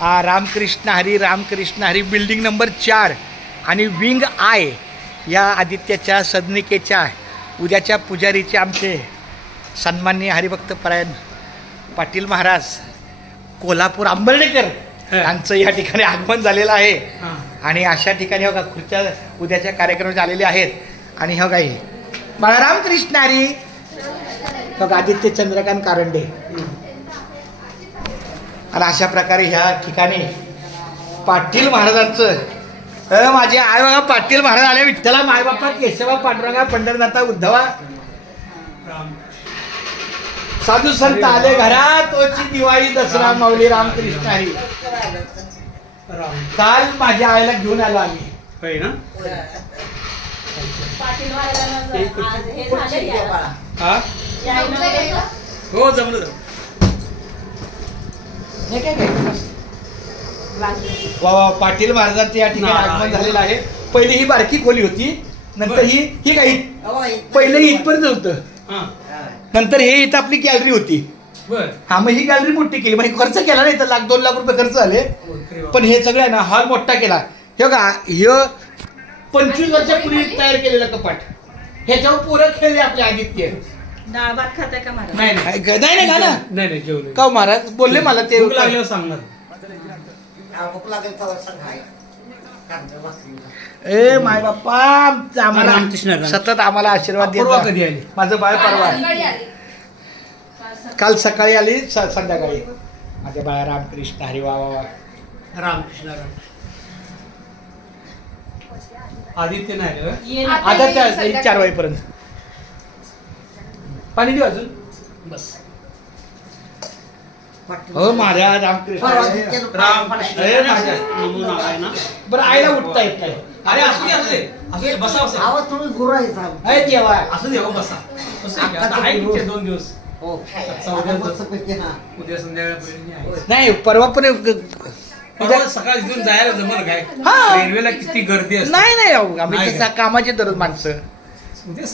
Ramakrishna Hari building number 4 आणि wing I या आदित्याच्या सदनिकेच्या उद्याच्या पुजारीचे आमचे सन्माननीय हरिभक्त परायण पाटील महाराज कोल्हापूर आंबर्डेकर यांचं या ठिकाणी आगमन झालेलं आहे. आणि अशा ठिकाणी हो का खुर्च्या उद्याच्या कार्यक्रमाचे आलेले आहेत. आणि हो काही मला रामकृष्ण हरी हो का आदित्य चंद्रकांत कारंडे. आणि अशा प्रकारे ह्या ठिकाणी पाटील महाराजांचं माझे आई बघा पाटील महाराज आले. विठ्ठला मायबापा केशवा पांडुरंगा पंढरनाथा उद्धवा साधू संत आले घरात ओची दिवाळी दसरा माऊली रामकृष्ण हरी. काल माझ्या आईला घेऊन आलो आम्ही हो जमलं. वा पाटील महाराजांचं या ठिकाणी आगमन झालेलं आहे. पहिली ही बारकी खोली होती, नंतर ही काही पहिले इथपर्यंत होतं, नंतर हे इथं आपली गॅलरी होती. हा मग ही गॅलरी मोठी केली, म्हणजे खर्च केला नाही तर 1-2 लाख रुपये खर्च झाले. पण हे सगळं ना हॉल मोठा केला. हे का हे 25 वर्षापूर्वी तयार केलेलं कपाट ह्याच्यावर पोरं खेळले आपले आदित्य. डाळ भात खाताय का महाराज? नाही का ना नाही जेवले का महाराज बोलले मला ते लागल्यावर सांगणार. ए माय बाप्पा आम्हाला सतत आम्हाला आशीर्वाद देत. माझं बाळ परवा काल सकाळी आली संध्याकाळी माझ्या बाळा रामकृष्ण हरी. वा रामकृष्ण आदित्य नाही आता 4 वाजेपर्यंत पाणी देऊ अजून बस. हो महाराज रामकृष्ण बरं आईला उठता येत नाही. अरे असू बसा तुम्ही गुरु जेव्हा असू दे बसा. 2 दिवस उद्या संध्याकाळपर्यंत नाही परवा पण सकाळी तिथून जायला जमलं काय? रेल्वेला किती गर्दी असते. नाही आम्ही कामाची दररोज माणसं